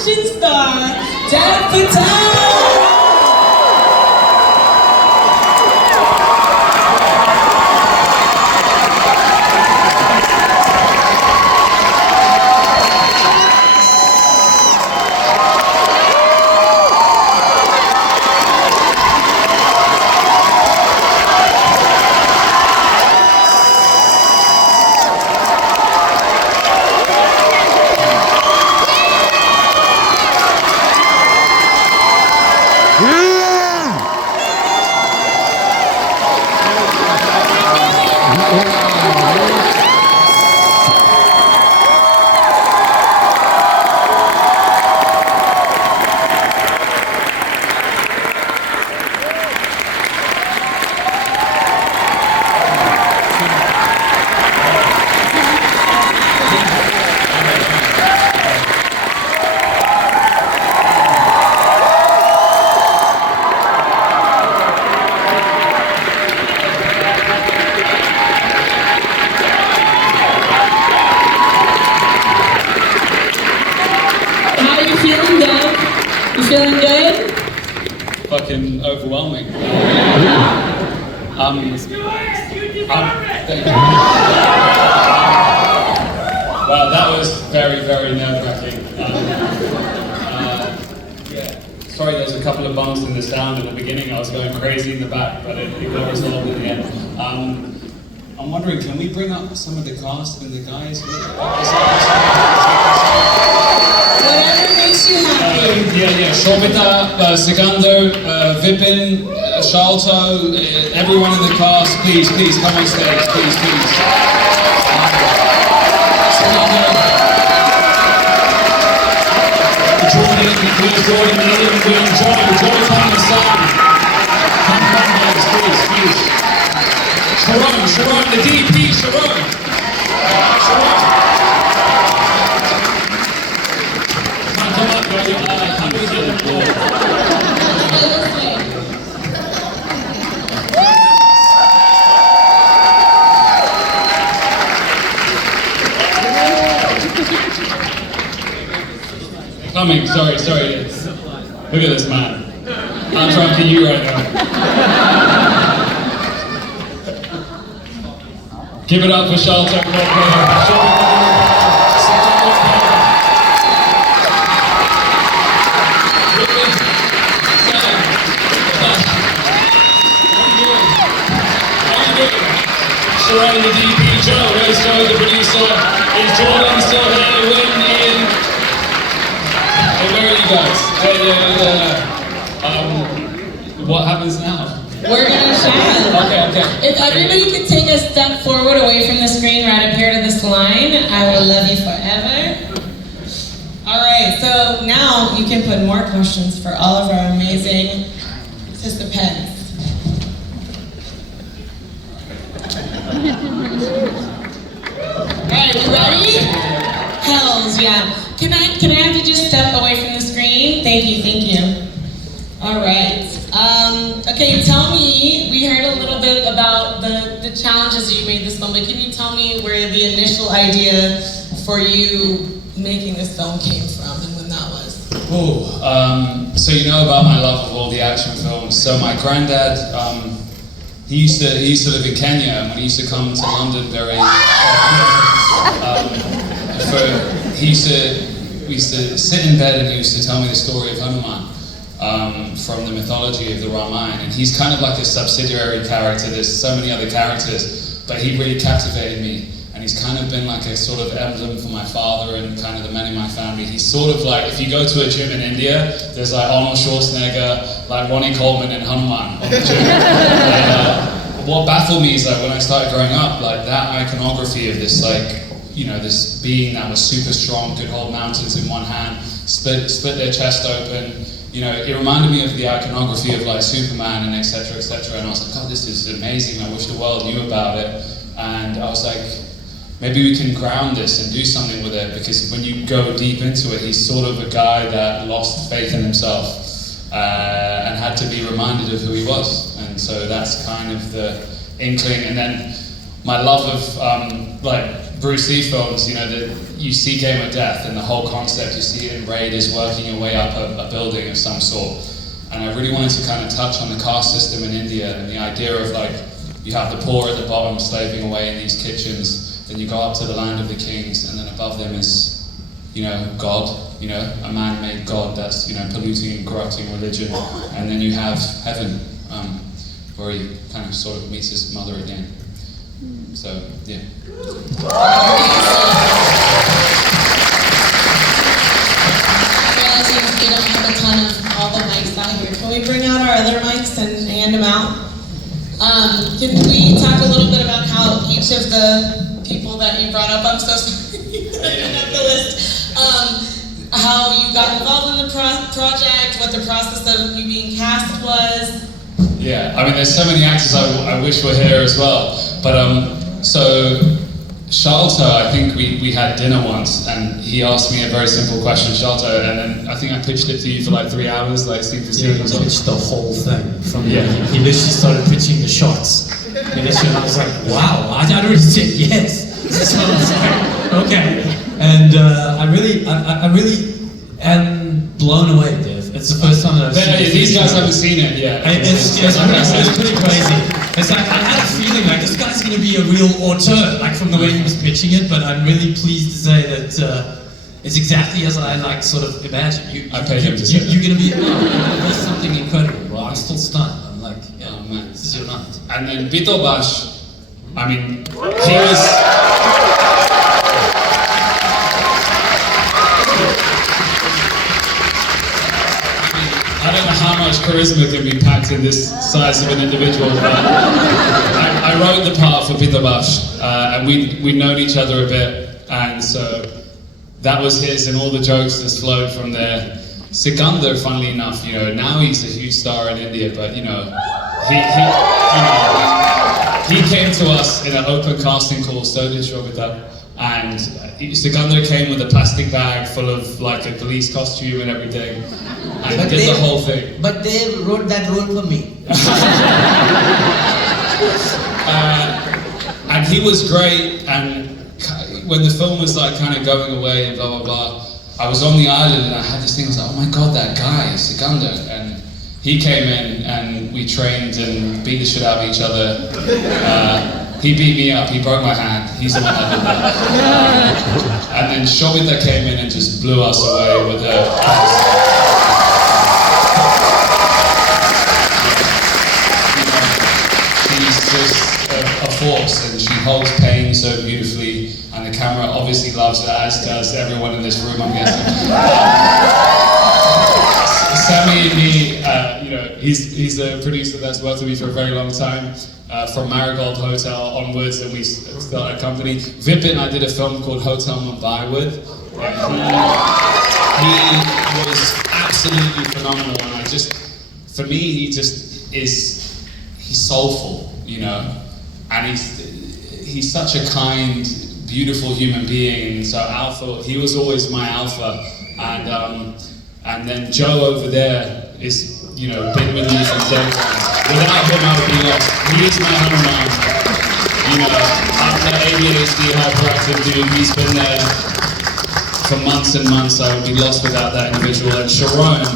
action star, Patel. Feeling good? Fucking overwhelming. Wow, that was very, very nerve-wracking. Yeah. Sorry, there was a couple of bumps in the sound at the beginning. I was going crazy in the back, but it got resolved in the end. I'm wondering, can we bring up some of the cast and the guys? Whatever makes you happy. Yeah. Shobita, Segundo, Vipin, Shalto, everyone in the cast, please come on stage, please. Segundo, Jordan, we enjoy playing the song. Come guys, please. Sharon, the DP, Sharon. Coming, sorry. Look at this man. I'm trying to you right now. Give it up for Shalto. Sharon, the DP, Joe, where's Joe, the producer? Is Jordan still here? Win, Ian? Hey, where are you guys? What happens now? We're gonna chat. Okay. If everybody could take a step forward away from the screen right up here to this line, I will love you forever. Alright, so now you can put more questions for all of our amazing participants. Alright, you ready? Hells yeah. Can I have you just step away from the screen? Thank you. Alright. Okay, tell me, we heard a little bit about the challenges you made this film, but can you tell me where the initial idea for you making this film came from and when that was? So you know about my love of all the action films. So my granddad, he used to live in Kenya, and when he used to come to London we used to sit in bed and he used to tell me the story of Hanuman from the mythology of the Ramayana, and he's kind of like a subsidiary character. There's so many other characters, but he really captivated me, and he's kind of been like a sort of emblem for my father and kind of the men in my family. He's sort of like, if you go to a gym in India, there's like Arnold Schwarzenegger, like Ronnie Coleman and Hanuman on the gym. And, what baffled me is like when I started growing up, like that iconography of this like, you know, this being that was super strong, could hold mountains in one hand, split their chest open. You know, it reminded me of the iconography of like Superman and etc. And I was like, oh, this is amazing. I wish the world knew about it. And I was like, maybe we can ground this and do something with it, because when you go deep into it, he's sort of a guy that lost faith in himself and had to be reminded of who he was. And so that's kind of the inkling. And then my love of like Bruce Lee films, you know, you see Game of Death and the whole concept, you see it in Raiders working your way up a building of some sort. And I really wanted to kind of touch on the caste system in India and the idea of like, you have the poor at the bottom slaving away in these kitchens, then you go up to the land of the kings, and then above them is, you know, God, you know, a man-made God that's, you know, polluting and corrupting religion. And then you have heaven, where he kind of sort of meets his mother again. So, yeah. We don't have a ton of all the mics out here. Can we bring out our other mics and hand them out? Can we talk a little bit about how each of the people that you brought up, I'm so sorry, I didn't have the list, how you got involved in the project, what the process of you being cast was? Yeah, I mean, there's so many actors I wish were here as well. But so Shalto, I think we had dinner once, and he asked me a very simple question, Shalto, and then I think I pitched it to you for like 3 hours, like seemed to see he pitched the whole thing from he literally started pitching the shots. And I was like, wow, I already said yes. So I was like, okay. And I really am blown away, Dev. It's the first time that I've seen it. These guys haven't seen it yet. It's pretty crazy. It's like, I had a feeling like this guy's going to be a real auteur, like from the way he was pitching it, but I'm really pleased to say that it's exactly as I like sort of imagined. I paid him to say you're going to be, that's something incredible. Well, I'm still stunned. I'm like, yeah, oh man, this is your night. And then Vito Bash, I mean, he was... I don't know how much charisma can be packed in this size of an individual, but I wrote the part for Vito Bash, and we'd known each other a bit, and so that was his, and all the jokes just flowed from there. Sikandar, funnily enough, you know, now he's a huge star in India, but you know, he came to us in an open casting call, so did Shobita, and Sikandar came with a plastic bag full of like a police costume and everything, and did the whole thing. But they wrote that role for me. And he was great, and when the film was like kind of going away and blah blah blah, I was on the island and I had this thing, I was like, oh my god, that guy, Sikandar, and he came in and we trained and beat the shit out of each other. He beat me up, he broke my hand, he's the one that did that. And then Shobita came in and just blew us away with her. She's just a force, and she holds pain so beautifully, and the camera obviously loves her, as does everyone in this room, I'm guessing. Sammy and me, you know, he's a producer that's worked with me for a very long time, from Marigold Hotel onwards, and we started a company. Vipin, I did a film called Hotel Mumbai with, and he was absolutely phenomenal, and for me, he's soulful, you know, and he's such a kind, beautiful human being, and so he was always my alpha, and then Joe over there is, you know, been with me from day one. Without him, I would be lost. He is my Hanuman. You know, I'm the ADHD hyperactive dude. He's been there for months and months. I would be lost without that individual. And Sharon,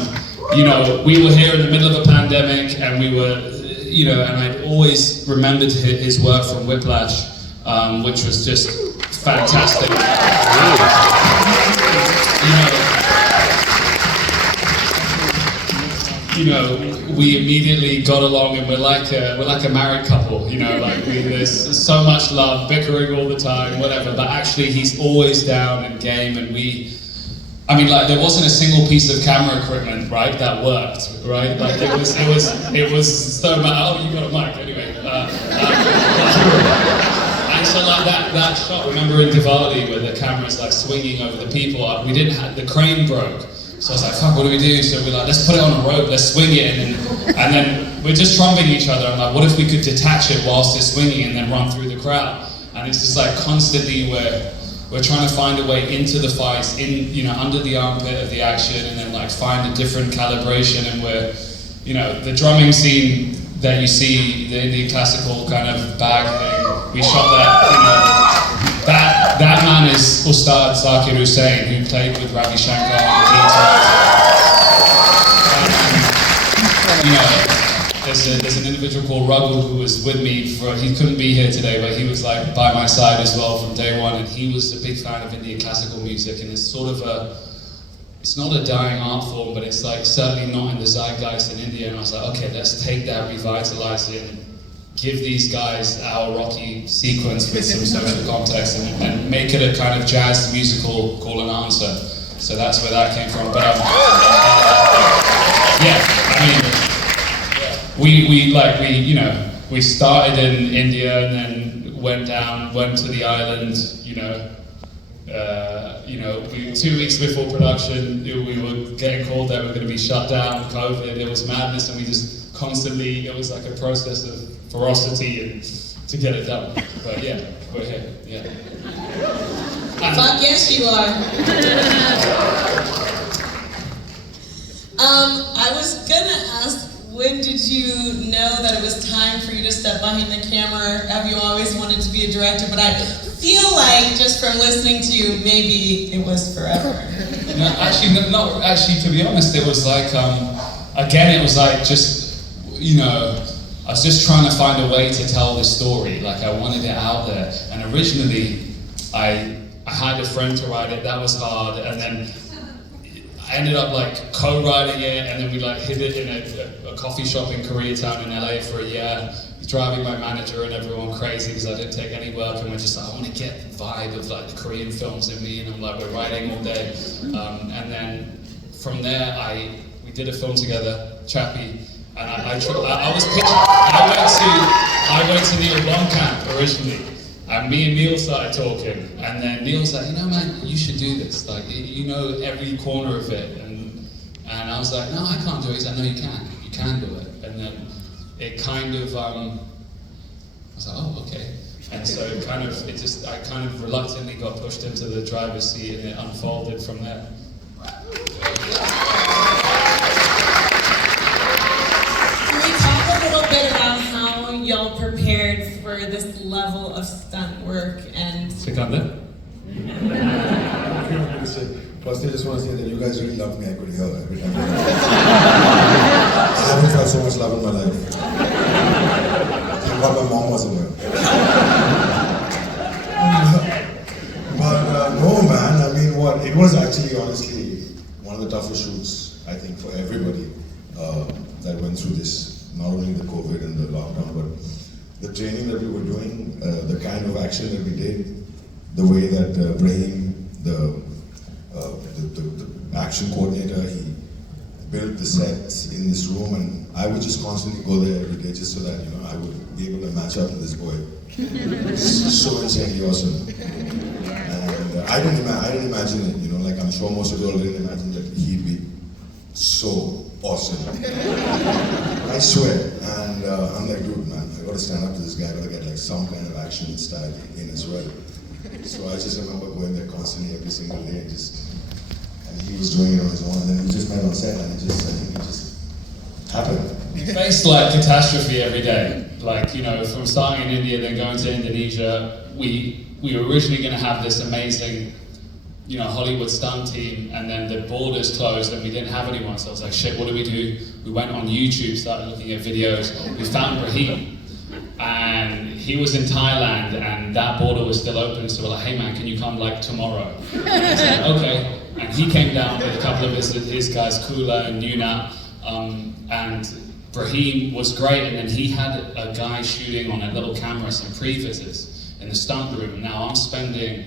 you know, we were here in the middle of a pandemic, and we were, you know, and I'd always remembered his work from Whiplash, which was just fantastic. You know, we immediately got along, and we're like a married couple. You know, like there's so much love, bickering all the time, whatever. But actually, he's always down and game, and I mean, like there wasn't a single piece of camera equipment, right, that worked, right? Like it was so much. Oh, you got a mic anyway. And so like that shot, remember in Diwali where the camera's like swinging over the people, we didn't have, the crane broke. So I was like, fuck, what do we do? So we're like, let's put it on a rope, let's swing it, and then we're just trombing each other. I'm like, what if we could detach it whilst it's swinging and then run through the crowd? And it's just like constantly we're trying to find a way into the fights, under the armpit of the action, and then like find a different calibration. And the drumming scene that you see, the Indian classical kind of bag thing, we shot that, that man is Ustad Zakir Hussain, who played with Ravi Shankar on the guitar. You know, there's an individual called Raghu who was with me he couldn't be here today, but he was like by my side as well from day one, and he was a big fan of Indian classical music, and it's sort of it's not a dying art form, but it's like certainly not in the zeitgeist in India, and I was like, okay, let's take that, revitalize it, and give these guys our rocky sequence with some social context and make it a kind of jazz musical call and answer. So that's where that came from. But yeah, I mean, we started in India and then went to the island, 2 weeks before production, we were getting called that we were going to be shut down, COVID, it was madness, and we just constantly, it was like a process of ferocity and to get it done. But yeah, we're here, yeah. Fuck yes you are. I was gonna ask, when did you know that it was time for you to step behind the camera? Have you always wanted to be a director? But I feel like, just from listening to you, maybe it was forever. No, actually, to be honest, it was like, again, it was like just, I was just trying to find a way to tell this story. Like, I wanted it out there. And originally, I had a friend to write it, that was hard, and then I ended up like co-writing it, and then we like hid it in a coffee shop in Koreatown in LA for a year, driving my manager and everyone crazy because I didn't take any work, and we're just like, I want to get the vibe of like the Korean films in me, and I'm like, we're writing all day. And then from there, we did a film together, Chappie, and I was pitching, I went to Neil Blomkamp originally. And me and Neil started talking, and then Neil's like, man, you should do this. Like, you know every corner of it. And I was like, no, I can't do it. He's like, no, you can do it. And then it kind of, I was like, oh, okay. And so I kind of reluctantly got pushed into the driver's seat, and it unfolded from there. Can we talk a little bit about how y'all prepared for this level of stunt work and... Sikandar? Firstly, I just want to say that you guys really love me. I could hear every time. I haven't felt so much love in my life. Thank God my mom wasn't here. But no, man. I mean, it was actually, honestly, one of the toughest shoots, I think, for everybody that went through this. Not only the COVID and the lockdown, but the training that we were doing, the kind of action that we did, the way that Brahim, the action coordinator, he built the sets in this room, and I would just constantly go there every day just so that I would be able to match up with this boy. So insanely awesome. And I didn't imagine it. Like I'm sure most of you all didn't imagine that he'd be so awesome. I swear. And I'm like, dude, man, I gotta stand up to this guy. I gotta get like some kind of action style in as well. So I just remember going there constantly every single day, and he was doing it on his own, and then we just met on set, and I think it just happened. We faced like catastrophe every day. Like, from starting in India, then going to Indonesia, we were originally going to have this amazing, Hollywood stunt team, and then the borders closed and we didn't have anyone. So I was like, shit, what do? We went on YouTube, started looking at videos. We found Brahim, and he was in Thailand, and that border was still open. So we're like, hey man, can you come like tomorrow? And I said, okay. And he came down with a couple of his guys, Kula and Yuna, and Brahim was great. And then he had a guy shooting on a little camera some pre-visits in the stunt room. Now I'm spending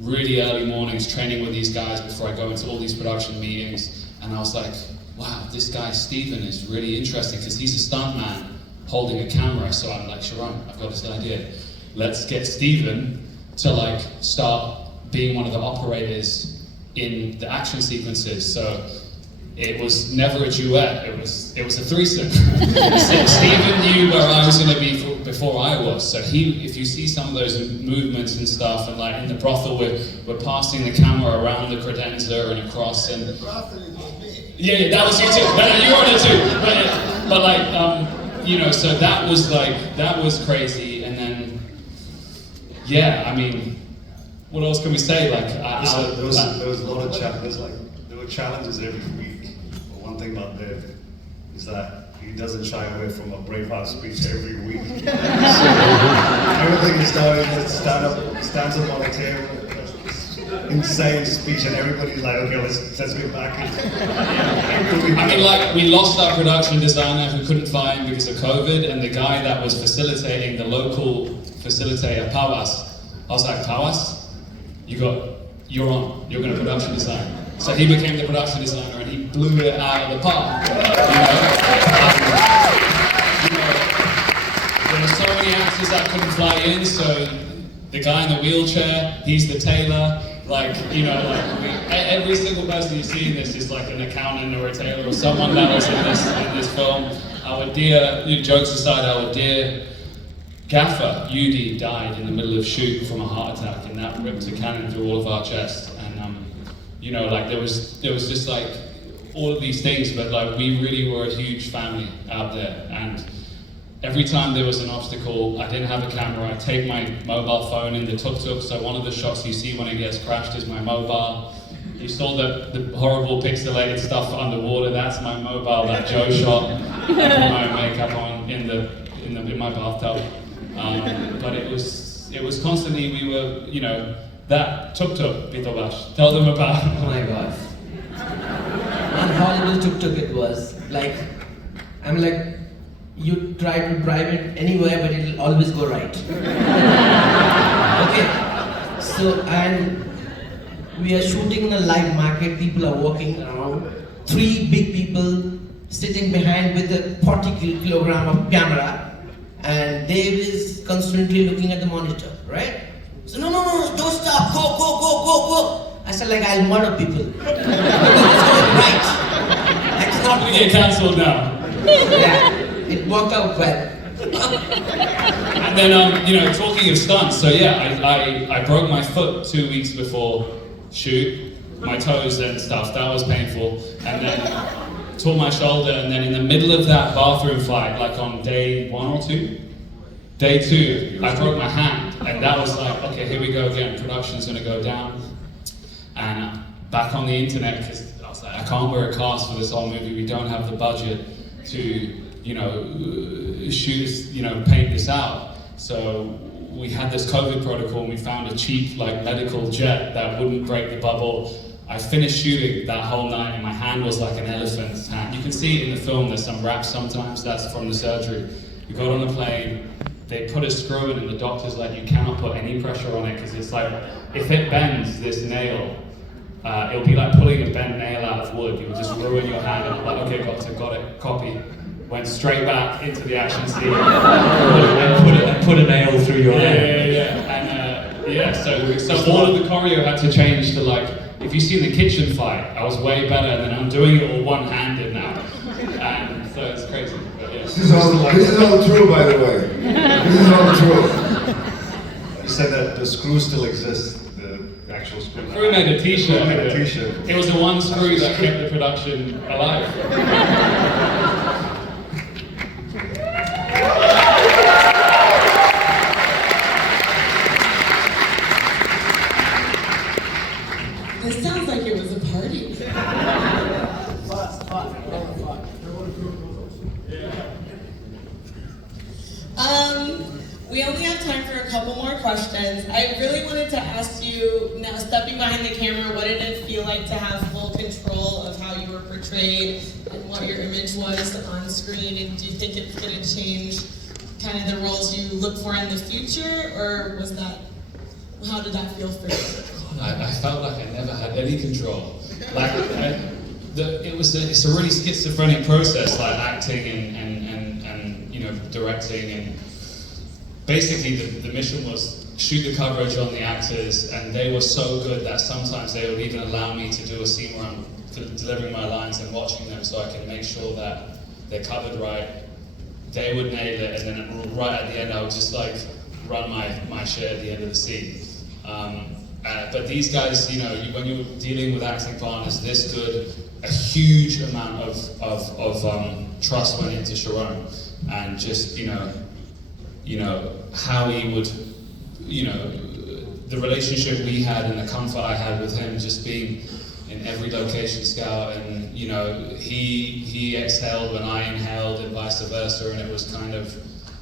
really early mornings training with these guys before I go into all these production meetings, and I was like, wow, this guy Stephen is really interesting because he's a stuntman holding a camera. So I'm like, Sharon, I've got this idea. Let's get Stephen to like start being one of the operators in the action sequences. So it was never a duet, it was a threesome. Stephen knew where I was going to be before I was. So if you see some of those movements and stuff, and like in the brothel, we're passing the camera around the credenza and across, and yeah, that was you too. You were on it too. But like, so that was crazy. And then, yeah, I mean, what else can we say? Like, there was a lot of there were challenges every week. But one thing about Dev is that he doesn't shy away from a Braveheart speech every week. So everything is stands up on the table. Insane speech, and everybody's like, okay, let's get back into it. I mean, like, we lost our production designer who couldn't fly in because of COVID, and the guy that was facilitating, the local facilitator, Pawas, I was like, Pawas, you're on, you're going to production design. So he became the production designer, and he blew it out of the park. There were so many actors that couldn't fly in, so the guy in the wheelchair, he's the tailor. Like, every single person you see in this is like an accountant or a tailor or someone that was in this film. Our dear, jokes aside, our dear gaffer, Yudi, died in the middle of shoot from a heart attack, and that ripped a cannon through all of our chests. And there was just like all of these things, but like we really were a huge family out there. And every time there was an obstacle, I didn't have a camera, I'd take my mobile phone in the tuk-tuk, so one of the shots you see when it gets crashed is my mobile. You saw the horrible pixelated stuff underwater, that's my mobile that Joe shot. I put my makeup on in my bathtub. But it was constantly, we were, that tuk-tuk, Bitobash, tell them about. Oh my God. One horrible tuk-tuk it was. You try to drive it anywhere, but it'll always go right. Okay. So, and we are shooting in a live market, people are walking around. 3 big people sitting behind with a 40 kilogram of camera, and Dave is constantly looking at the monitor, right? So, no, don't stop, go. I said, I'll murder people. Because it's going right. I cannot We get cancelled now. Yeah, it worked out well. And then, talking of stunts, so yeah, I broke my foot 2 weeks before shoot, my toes and stuff, that was painful. And then tore my shoulder, and then in the middle of that bathroom fight, like on day 1 or 2? Day 2, I broke my hand, and that was like, okay, here we go again, production's gonna go down. And back on the internet, because I was like, I can't wear a cast for this whole movie, we don't have the budget to, shoot this, paint this out. So we had this COVID protocol, and we found a cheap, medical jet that wouldn't break the bubble. I finished shooting that whole night, and my hand was like an elephant's hand. You can see it in the film, there's some wraps sometimes, that's from the surgery. We got on a plane, they put a screw in, and the doctor's like, you cannot put any pressure on it, because it's like, if it bends, this nail, it'll be like pulling a bent nail out of wood. You will just ruin your hand. And I'm like, okay, doctor, got it, copy. Went straight back into the action scene. and put a nail through your hand. And so all of the choreo had to change to if you see in the kitchen fight, I was way better, and then I'm doing it all one-handed now. And so it's crazy. But yeah. This is all true, by the way. This is all true. You said that the screw still exists, the actual screw. The crew made a t-shirt. Made a t-shirt. It was the one screw that kept the production alive. This sounds like it was a party. We only have time for a couple more questions. I really wanted to ask you, now stepping behind the camera, what did it feel like to have full control of how you were portrayed and what your image was on screen? And do you think it's going to change kind of the roles you look for in the future, or how did that feel for you? I felt like I never had any control. It's a really schizophrenic process, acting and directing, and basically the mission was shoot the coverage on the actors, and they were so good that sometimes they would even allow me to do a scene where I'm delivering my lines and watching them so I can make sure that they're covered right. They would nail it, and then right at the end I would just run my shit at the end of the scene. But these guys, when you're dealing with acting partners this good, a huge amount of trust went into Sharon, and just how he would, the relationship we had and the comfort I had with him, just being in every location scout, and you know, he exhaled when I inhaled and vice versa, and it was kind of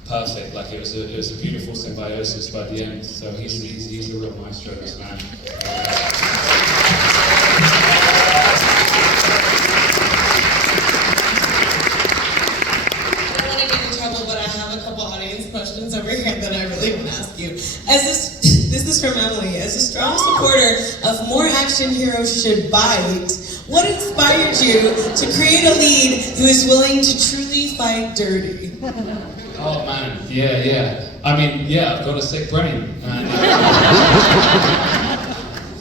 perfect. Like it was a beautiful symbiosis by the end. So he's a real maestro, this man. I don't want to get in trouble, but I have a couple audience questions over here that I really want to ask you. This is from Emily. As a strong supporter of more action heroes should bite, what inspired you to create a lead who is willing to truly fight dirty? Oh man, yeah. I mean, yeah, I've got a sick brain. And,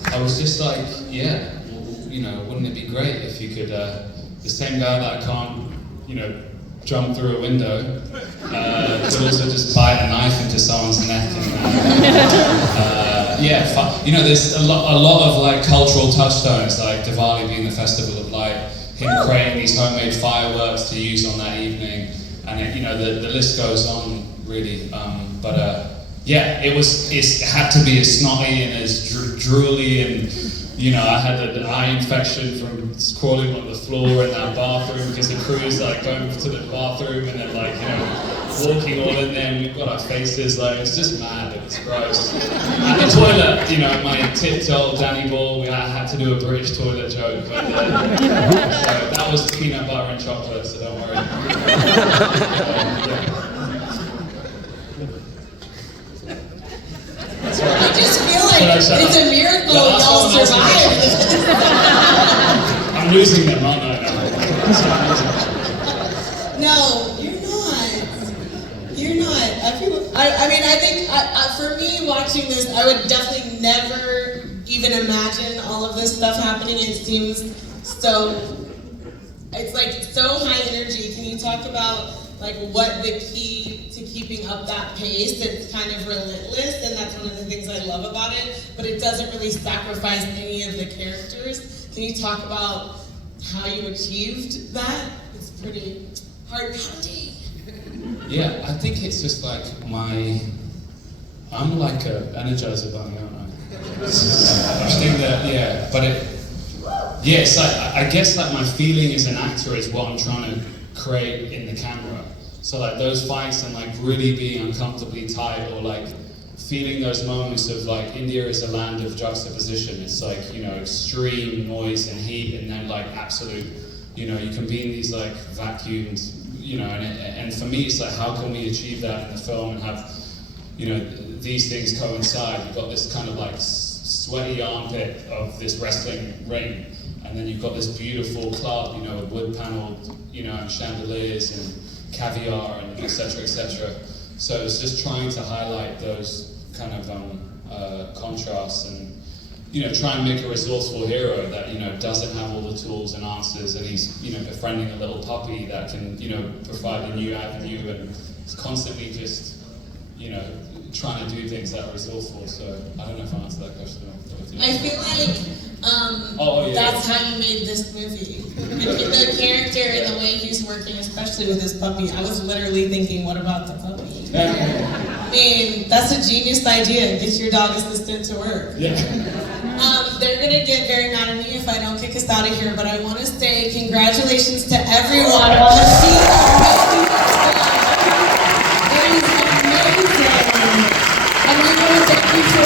I was just like, yeah, well, you know, wouldn't it be great if you could, the same guy that I can't, you know, jump through a window, could also just bite a knife into someone's neck and, you know, there's a lot of like cultural touchstones, like Diwali being the festival of light, him creating these homemade fireworks to use on that evening, and it, you know, the list goes on really. Yeah, it had to be as snotty and as drooly, and you know, I had an eye infection from crawling on the floor in that bathroom because the crew is like going to the bathroom and then like, you know, walking all in there, and we've got our faces like, it's just mad, it's gross. At the toilet, you know, my tipped old Danny Ball, I had to do a British toilet joke, but so that was peanut butter and chocolate, so don't worry. I just feel like it's a miracle y'all survived. I'm losing them, aren't I? No, you're not. You're not. I mean, I think for me watching this, I would definitely never even imagine all of this stuff happening. It seems so. It's like so high energy. Can you talk about like what the key to keeping up that pace? It's kind of relentless, and that's one of the things I love about it, but it doesn't really sacrifice any of the characters. Can you talk about how you achieved that? It's pretty heart-pounding. Yeah, I think it's just like I'm like an Energizer bunny, aren't I? I think that, yeah, but it's like, I guess like my feeling as an actor is what I'm trying to create in the camera. So like those fights and like really being uncomfortably tight, or like feeling those moments of like India is a land of juxtaposition. It's like, you know, extreme noise and heat, and then like absolute, you know, you can be in these like vacuums, you know, and for me it's like, how can we achieve that in the film and have, you know, these things coincide? You've got this kind of like sweaty armpit of this wrestling ring, and then you've got this beautiful club, you know, with wood paneled, you know, and chandeliers and caviar and etc. etc. So it's just trying to highlight those kind of contrasts, and you know, try and make a resourceful hero that, you know, doesn't have all the tools and answers, and he's, you know, befriending a little puppy that can, you know, provide a new avenue, and it's constantly just, you know, trying to do things that are resourceful. So I don't know if I answered that question. I feel like that's how you made this movie. The character and the way he's working, especially with his puppy, I was literally thinking, what about the puppy? I mean, that's a genius idea. Get your dog assistant to work. Yeah. They're gonna get very mad at me if I don't kick us out of here, but I want to say congratulations to everyone on the season. It is amazing. And we want to thank you for